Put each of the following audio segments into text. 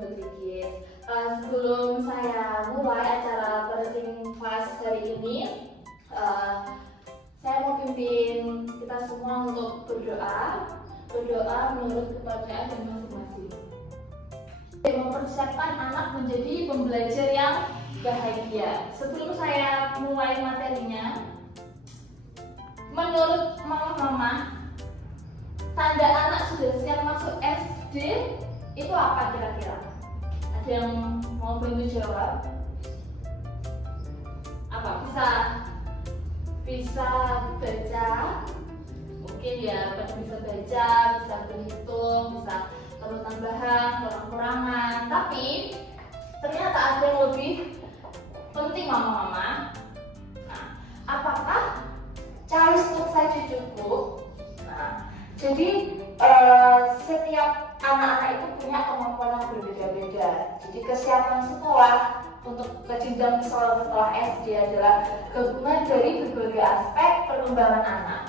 sedikit. Sebelum saya mulai acara parenting class hari ini, saya mau pimpin kita semua untuk berdoa menurut kepercayaan dan masing-masing. Mempersiapkan anak menjadi pembelajar yang bahagia. Sebelum saya mulai materinya, menurut mama-mama, tanda anak sudah siap masuk SD itu apa kira-kira? Ada yang mau bantu jawab? Apa? Bisa baca? Mungkin ya, bisa baca, bisa berhitung, bisa taruh tambahan, kurang-kurangan. Tapi ternyata ada yang lebih penting mama-mama. Nah, apakah calis untuk saja cukup? Nah, jadi setiap anak-anak itu punya kemampuan yang berbeda-beda. Jadi kesiapan sekolah untuk jenjang sekolah SD adalah gabungan dari berbagai aspek perkembangan anak.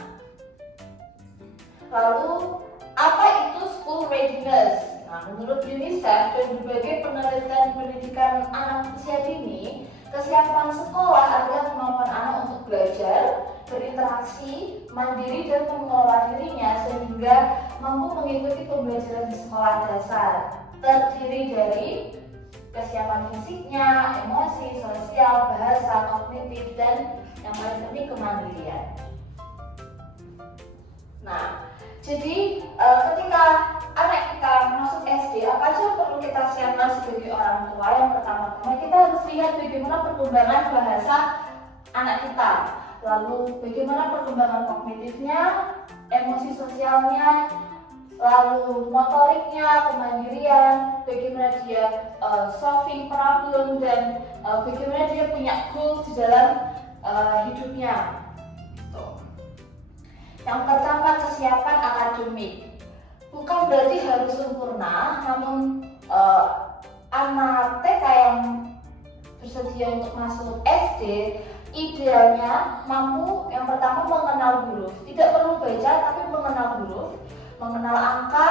Lalu apa itu school readiness? Nah, menurut UNICEF dan berbagai penelitian pendidikan anak usia dini, kesiapan sekolah adalah kemampuan anak untuk belajar, berinteraksi, mandiri dan mengelola dirinya sehingga mampu mengikuti pembelajaran di sekolah dasar. Terdiri dari kesiapan fisiknya, emosi, sosial, bahasa, kognitif, dan yang paling penting kemandirian. Nah, jadi ketika anak kita masuk SD, apa aja yang perlu kita siapkan sebagai orang tua? Yang pertama-tama kita harus lihat bagaimana perkembangan bahasa anak kita, lalu bagaimana perkembangan kognitifnya, emosi sosialnya, lalu motoriknya, kemandirian, bagaimana dia solving problem, dan bagaimana dia punya goal di dalam hidupnya. Yang pertama, kesiapan akademik. Bukan berarti harus sempurna, namun anak TK yang bersedia untuk masuk SD idealnya mampu yang pertama mengenal huruf. Tidak perlu baca, tapi mengenal huruf, mengenal angka,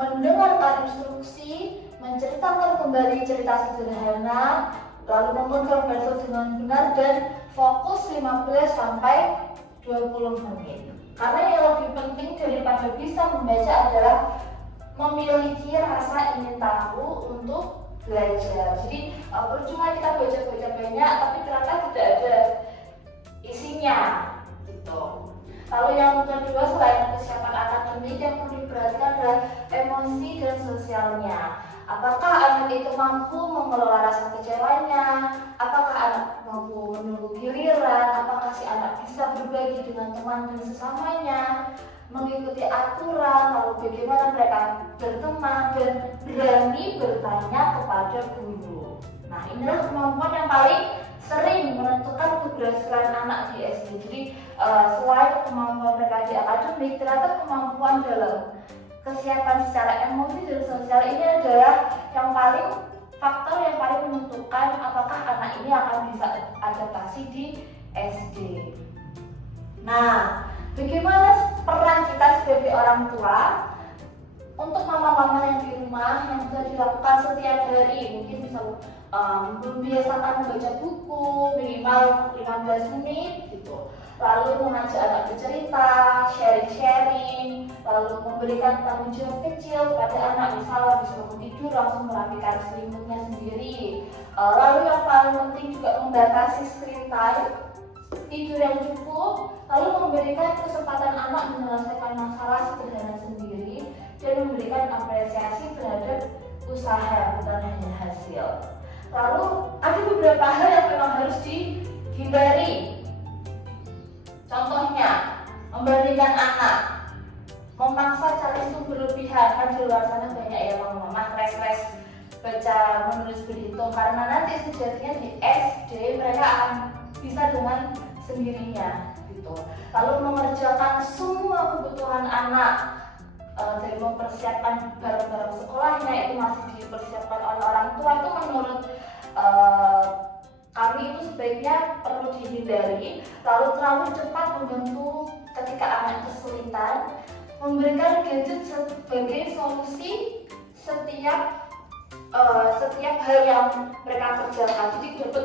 mendengarkan instruksi, menceritakan kembali cerita sederhana, lalu memegang bahasa dengan benar dan fokus 15 sampai 20 menit. Karena yang lebih penting daripada bisa membaca adalah memiliki rasa ingin tahu untuk belajar. Jadi percuma kita baca-baca banyak tapi ternyata tidak ada isinya gitu. Lalu yang kedua, selain kesiapan akademik, yang perlu diperhatikan adalah emosi dan sosialnya. Apakah anak itu mampu mengelola rasa kecewanya? Apakah anak mampu menunggu giliran? Apakah si anak bisa berbagi dengan teman dan sesamanya, mengikuti aturan, lalu bagaimana mereka berteman dan berani bertanya kepada guru. Nah, inilah kemampuan yang paling sering menentukan keberhasilan anak di SD. Jadi selain kemampuan mereka di akademik, ternyata kemampuan dalam kesiapan secara emosi dan sosial ini adalah faktor yang paling menentukan apakah anak ini akan bisa adaptasi di SD. Nah, bagaimana peran kita sebagai orang tua untuk mama-mama yang di rumah yang bisa dilakukan setiap hari? Mungkin bisa membiasakan membaca buku minimal 15 menit gitu. Lalu mengajak anak bercerita, sharing, lalu memberikan tanggung jawab kecil pada anak, misalnya habis bangun tidur langsung merapikan selimutnya sendiri. Lalu yang paling penting juga membatasi screen time, tidur yang cukup, lalu memberikan kesempatan anak menyelesaikan masalah sederhana sendiri dan memberikan apresiasi terhadap usaha bukan hanya hasil. Lalu ada beberapa hal yang memang harus dihindari. Contohnya, membandingkan anak, memaksa calis itu berlebihan. Kan di luar sana banyak ya mama-mama res baca, menulis, berhitung. Karena nanti sejatinya di SD mereka akan bisa dengan sendirinya gitu. Lalu mengerjakan semua kebutuhan anak, dari mempersiapkan barang-barang sekolahnya itu masih dipersiapkan oleh orang tua, itu menurut kami itu sebaiknya perlu dihindari. Lalu terlalu cepat membantu ketika anak kesulitan, memberikan gadget sebagai solusi setiap setiap hal yang mereka kerjakan, jadi dapat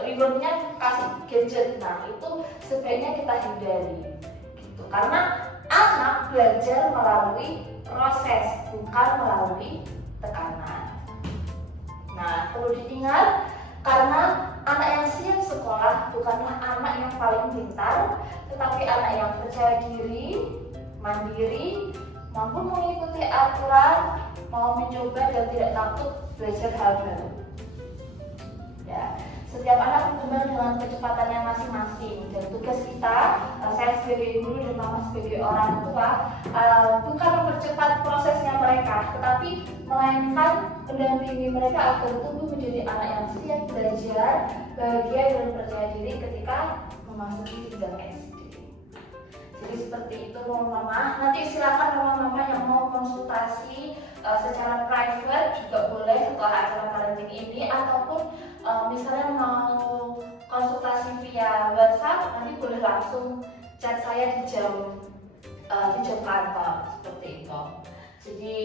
rewardnya kasih gadget. Nah itu sebaiknya kita hindari gitu, karena anak belajar melalui proses, bukan melalui tekanan. Nah perlu diingat, karena anak yang siap sekolah bukanlah anak yang paling pintar, tetapi anak yang percaya diri, mandiri, mampu mengikuti aturan, mau mencoba dan tidak takut belajar hal baru. Ya, setiap anak berkembang dengan kecepatannya masing-masing, dan tugas kita, saya sebagai guru dan mama sebagai orang tua, bukan mempercepat prosesnya mereka, tetapi melainkan mendampingi mereka agar tumbuh menjadi anak yang siap belajar, bahagia dan percaya diri ketika memasuki jenjang SD. Jadi seperti itu mama-mama. Nanti silakan mama-mama yang mau konsultasi secara private juga boleh setelah acara parenting ini, ataupun misalnya mau konsultasi via WhatsApp, nanti boleh langsung chat saya di jam kantor seperti itu. Jadi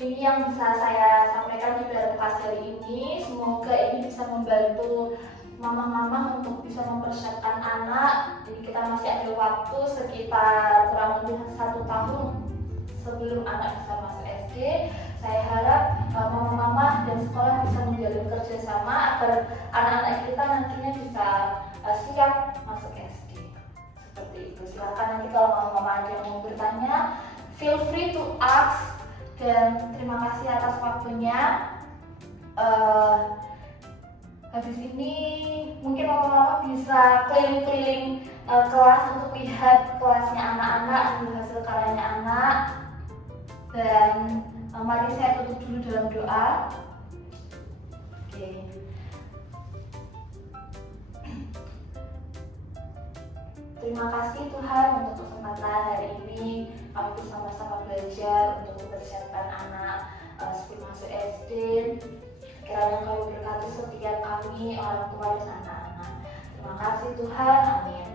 ini yang bisa saya sampaikan di kelas hari ini. Semoga ini bisa membantu mama-mama untuk bisa mempersiapkan anak. Jadi kita masih ada waktu sekitar kurang lebih 1 tahun sebelum anak bisa masuk SD. Saya harap mama-mama dan sekolah bisa menjalin kerjasama agar anak-anak kita nantinya bisa siap masuk SD. Seperti itu. Silakan nanti kalau mama-mama ada yang mau bertanya, feel free to ask. Dan terima kasih atas waktunya. Habis ini mungkin mama-mama bisa keliling-keliling kelas untuk lihat kelasnya anak-anak, hasil karyanya anak. Dan mari saya tutup dulu dalam doa. Oke. Terima kasih Tuhan untuk kesempatan hari ini kami bersama-sama belajar untuk mempersiapkan anak sebelum masuk SD. Kiranya Kau berkati setiap kami, orang tua dan anak-anak. Terima kasih Tuhan, amin.